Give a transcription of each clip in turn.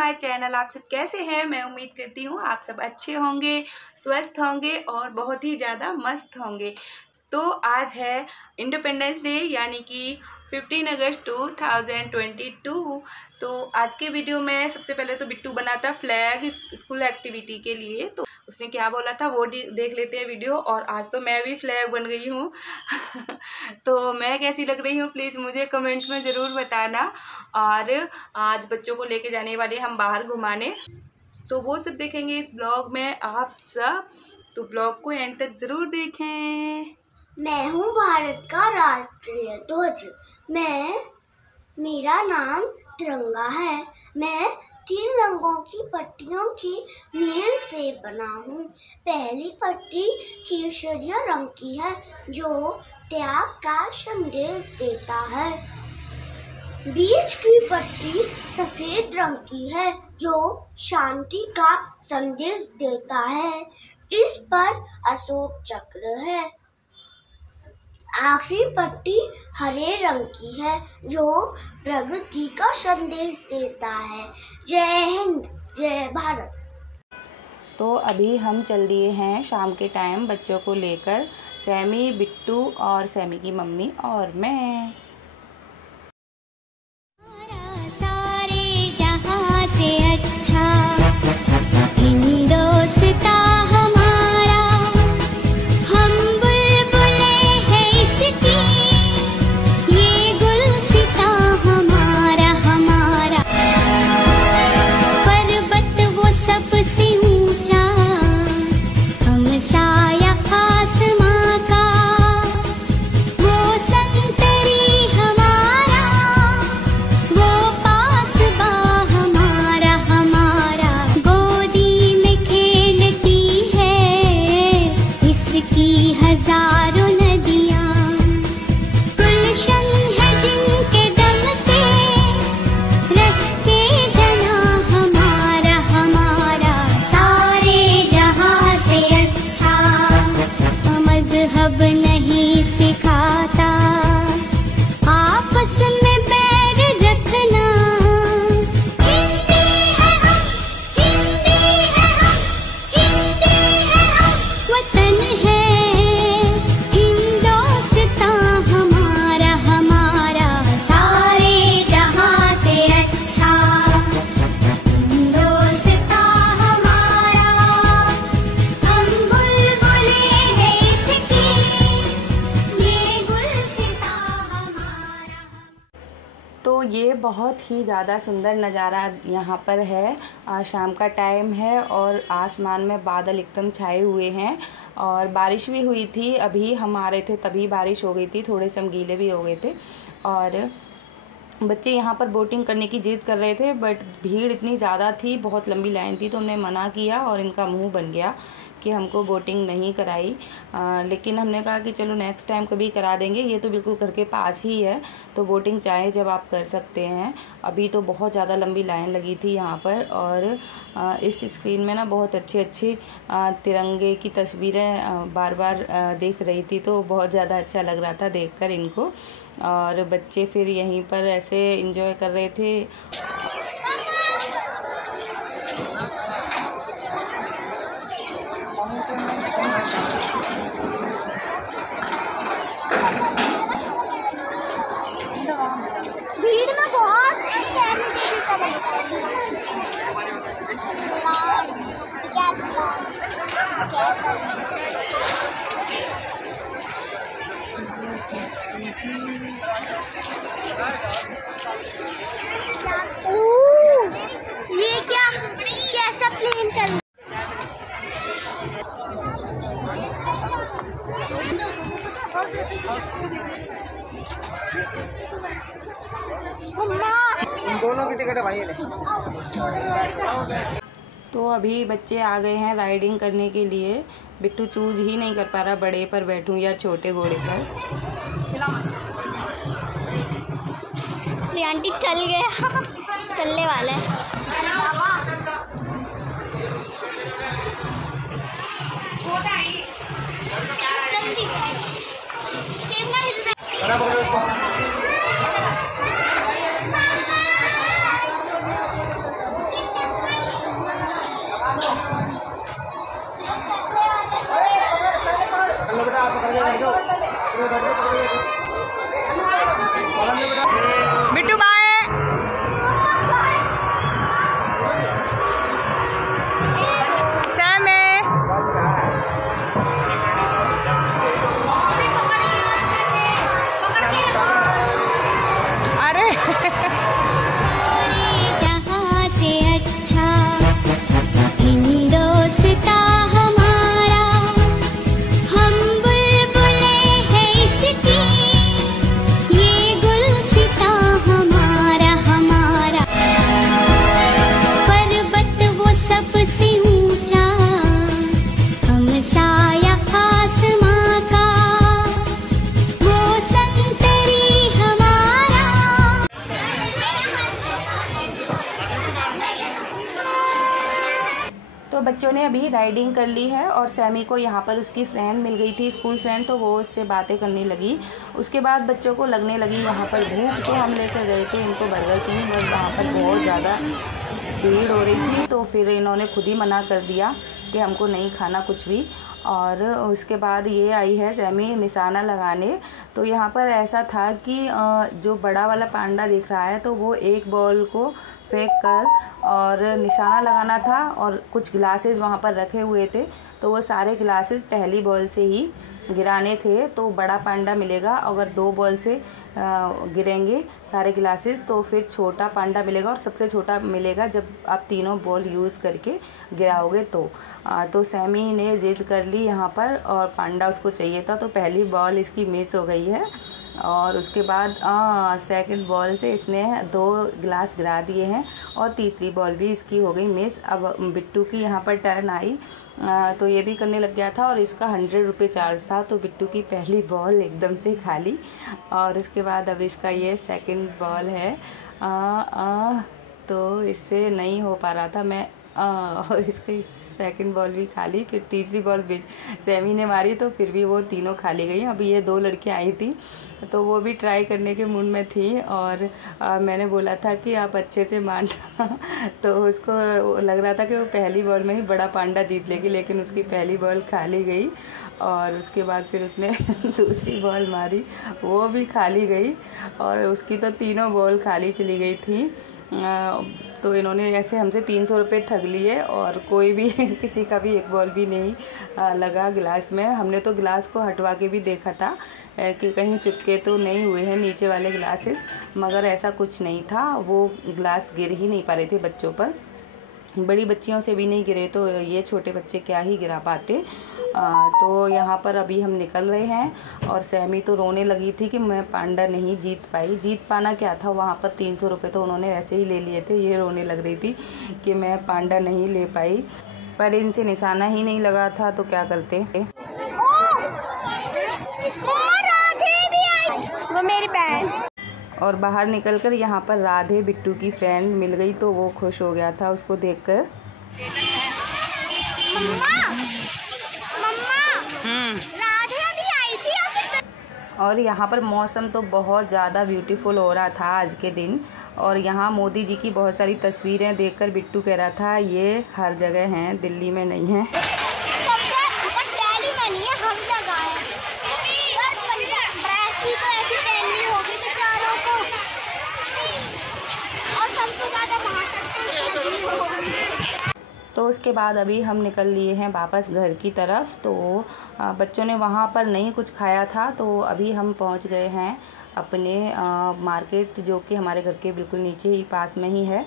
My channel. आप सब कैसे हैं? मैं उम्मीद करती हूँ आप सब अच्छे होंगे, स्वस्थ होंगे और बहुत ही ज़्यादा मस्त होंगे। तो आज है इंडिपेंडेंस डे यानी कि 15 अगस्त 2022। तो आज के वीडियो में सबसे पहले तो बिट्टू बना था फ्लैग स्कूल एक्टिविटी के लिए, तो उसने क्या बोला था वो देख लेते हैं वीडियो। और आज तो मैं भी फ्लैग बन गई हूँ तो मैं कैसी लग रही हूँ प्लीज़ मुझे कमेंट में ज़रूर बताना। और आज बच्चों को लेके जाने वाले हम बाहर घुमाने, तो वो सब देखेंगे इस ब्लॉग में आप सब, तो ब्लॉग को एंड तक ज़रूर देखें। मैं हूँ भारत का राष्ट्रीय ध्वज। मेरा नाम तिरंगा है। मैं 3 रंगों की पट्टियों की मेल से बना हूँ। पहली पट्टी केसरिया रंग की है जो त्याग का संदेश देता है। बीच की पट्टी सफेद रंग की है जो शांति का संदेश देता है। इस पर अशोक चक्र है। आखिरी पट्टी हरे रंग की है जो प्रगति का संदेश देता है। जय हिंद, जय भारत। तो अभी हम चल दिए हैं शाम के टाइम बच्चों को लेकर, सैमी, बिट्टू और सैमी की मम्मी और मैं। तो ये बहुत ही ज़्यादा सुंदर नज़ारा यहाँ पर है। शाम का टाइम है और आसमान में बादल एकदम छाए हुए हैं और बारिश भी हुई थी। अभी हम आ रहे थे तभी बारिश हो गई थी, थोड़े से हम गीले भी हो गए थे। और बच्चे यहाँ पर बोटिंग करने की जिद कर रहे थे बट भीड़ इतनी ज़्यादा थी, बहुत लंबी लाइन थी, तो हमने मना किया और इनका मुंह बन गया कि हमको बोटिंग नहीं कराई। लेकिन हमने कहा कि चलो नेक्स्ट टाइम कभी करा देंगे, ये तो बिल्कुल घर के पास ही है तो बोटिंग चाहे जब आप कर सकते हैं। अभी तो बहुत ज़्यादा लंबी लाइन लगी थी यहाँ पर और इस स्क्रीन में ना बहुत अच्छी तिरंगे की तस्वीरें बार बार देख रही थी, तो बहुत ज़्यादा अच्छा लग रहा था देखकर इनको। और बच्चे फिर यहीं पर ऐसे एंजॉय कर रहे थे। भीड़ में बहुत ये क्या कैसा प्लेन चल दोनों की टिकट है भाई। तो अभी बच्चे आ गए हैं राइडिंग करने के लिए। बिट्टू चूज ही नहीं कर पा रहा बड़े पर बैठूं या छोटे घोड़े पर। आंटी चल गया चलने वाला है। जल्दी बिट्टू बाय। तो बच्चों ने अभी राइडिंग कर ली है और सैमी को यहाँ पर उसकी फ्रेंड मिल गई थी, स्कूल फ्रेंड, तो वो उससे बातें करने लगी। उसके बाद बच्चों को लगने लगी यहाँ पर भूख, तो हम लेकर गए थे इनको बर्गर किंग, और वहाँ पर बहुत ज़्यादा भीड़ हो रही थी, तो फिर इन्होंने खुद ही मना कर दिया कि हमको नहीं खाना कुछ भी। और उसके बाद ये आई है सैमी निशाना लगाने। तो यहाँ पर ऐसा था कि जो बड़ा वाला पांडा दिख रहा है तो वो एक बॉल को फेंक कर और निशाना लगाना था, और कुछ ग्लासेस वहाँ पर रखे हुए थे, तो वो सारे ग्लासेस पहली बॉल से ही गिराने थे तो बड़ा पांडा मिलेगा। अगर 2 बॉल से गिरेंगे सारे ग्लासेस तो फिर छोटा पांडा मिलेगा, और सबसे छोटा मिलेगा जब आप तीनों बॉल यूज़ करके गिराओगे तो सैमी ने जिद कर ली यहाँ पर, और पांडा उसको चाहिए था, तो पहली बॉल इसकी मिस हो गई है। और उसके बाद सेकंड बॉल से इसने 2 गिलास गिरा दिए हैं, और तीसरी बॉल भी इसकी हो गई मिस। अब बिट्टू की यहाँ पर टर्न आई, तो ये भी करने लग गया था, और इसका 100 रुपये चार्ज था, तो बिट्टू की पहली बॉल एकदम से खाली। और उसके बाद अब इसका ये सेकंड बॉल है, तो इससे नहीं हो पा रहा था मैं, और इसकी सेकंड बॉल भी खाली। फिर तीसरी बॉल भी सैमी ने मारी, तो फिर भी वो तीनों खाली गई। अभी ये 2 लड़कियां आई थी तो वो भी ट्राई करने के मूड में थी, और मैंने बोला था कि आप अच्छे से मारना तो उसको लग रहा था कि वो पहली बॉल में ही बड़ा पांडा जीत लेगी, लेकिन उसकी पहली बॉल खाली गई। और उसके बाद फिर उसने दूसरी बॉल मारी, वो भी खाली गई, और उसकी तो तीनों बॉल खाली चली गई थी। तो इन्होंने ऐसे हमसे 300 रुपये ठग लिए, और कोई भी किसी का भी एक बॉल भी नहीं लगा गिलास में। हमने तो गिलास को हटवा के भी देखा था कि कहीं चिपके तो नहीं हुए हैं नीचे वाले ग्लासेस, मगर ऐसा कुछ नहीं था, वो गिलास गिर ही नहीं पा रहे थे बच्चों पर। बड़ी बच्चियों से भी नहीं गिरे, तो ये छोटे बच्चे क्या ही गिरा पाते। तो यहाँ पर अभी हम निकल रहे हैं, और सैमी तो रोने लगी थी कि मैं पांडा नहीं जीत पाई। जीत पाना क्या था, वहाँ पर 300 रुपये तो उन्होंने वैसे ही ले लिए थे। ये रोने लग रही थी कि मैं पांडा नहीं ले पाई, पर इनसे निशाना ही नहीं लगा था, तो क्या करते। वो मेरी बहन। और बाहर निकलकर यहाँ पर राधे बिट्टू की फ्रेंड मिल गई, तो वो खुश हो गया था उसको देखकर। राधे अभी आई थी। और यहाँ पर मौसम तो बहुत ज़्यादा ब्यूटीफुल हो रहा था आज के दिन, और यहाँ मोदी जी की बहुत सारी तस्वीरें देखकर बिट्टू कह रहा था ये हर जगह हैं, दिल्ली में नहीं है। तो उसके बाद अभी हम निकल लिए हैं वापस घर की तरफ। तो बच्चों ने वहाँ पर नहीं कुछ खाया था, तो अभी हम पहुँच गए हैं अपने मार्केट, जो कि हमारे घर के बिल्कुल नीचे ही पास में ही है।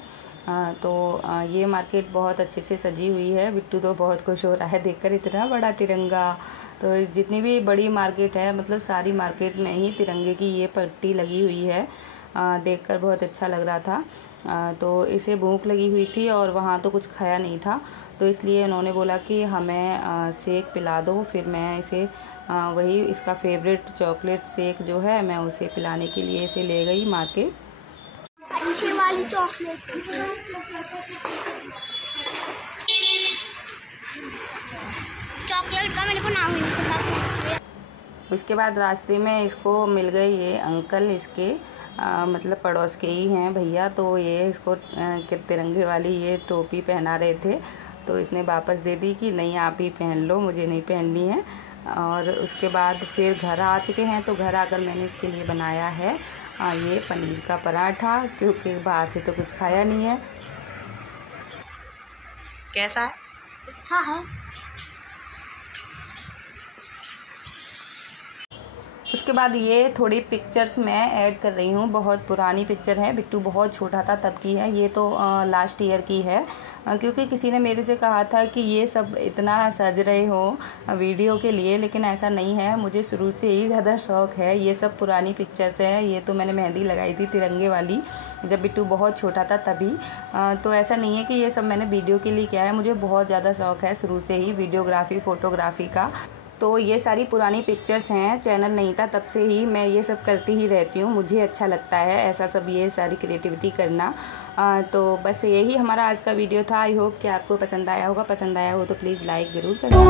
तो ये मार्केट बहुत अच्छे से सजी हुई है। बिट्टू तो बहुत खुश हो रहा है देखकर इतना बड़ा तिरंगा। तो जितनी भी बड़ी मार्केट है, मतलब सारी मार्केट में ही तिरंगे की ये पट्टी लगी हुई है, देखकर बहुत अच्छा लग रहा था। तो इसे भूख लगी हुई थी और वहाँ तो कुछ खाया नहीं था, तो इसलिए उन्होंने बोला कि हमें शेक पिला दो। फिर मैं इसे वही इसका फेवरेट चॉकलेट शेक जो है, मैं उसे पिलाने के लिए इसे ले गई मार्केट। अच्छी वाली चॉकलेट का मेरे को नाम नहीं पता। उसके बाद रास्ते में इसको मिल गए ये अंकल, इसके मतलब पड़ोस के ही हैं भैया। तो ये इसको तिरंगे वाली ये टोपी पहना रहे थे, तो इसने वापस दे दी कि नहीं आप ही पहन लो, मुझे नहीं पहननी है। और उसके बाद फिर घर आ चुके हैं। तो घर आकर मैंने इसके लिए बनाया है ये पनीर का पराठा, क्योंकि बाहर से तो कुछ खाया नहीं है। कैसा है? अच्छा है। उसके बाद ये थोड़ी पिक्चर्स मैं ऐड कर रही हूँ। बहुत पुरानी पिक्चर है, बिट्टू बहुत छोटा था तब की है। ये तो लास्ट ईयर की है, क्योंकि किसी ने मेरे से कहा था कि ये सब इतना सज रहे हो वीडियो के लिए, लेकिन ऐसा नहीं है। मुझे शुरू से ही ज़्यादा शौक़ है। ये सब पुरानी पिक्चर्स हैं। ये तो मैंने मेहंदी लगाई थी तिरंगे वाली, जब बिट्टू बहुत छोटा था तभी। तो ऐसा नहीं है कि ये सब मैंने वीडियो के लिए किया है। मुझे बहुत ज़्यादा शौक़ है शुरू से ही वीडियोग्राफी, फ़ोटोग्राफी का। तो ये सारी पुरानी पिक्चर्स हैं। चैनल नहीं था तब से ही मैं ये सब करती ही रहती हूँ। मुझे अच्छा लगता है ऐसा सब, ये सारी क्रिएटिविटी करना। तो बस यही हमारा आज का वीडियो था। आई होप कि आपको पसंद आया होगा। पसंद आया हो तो प्लीज़ लाइक ज़रूर करना।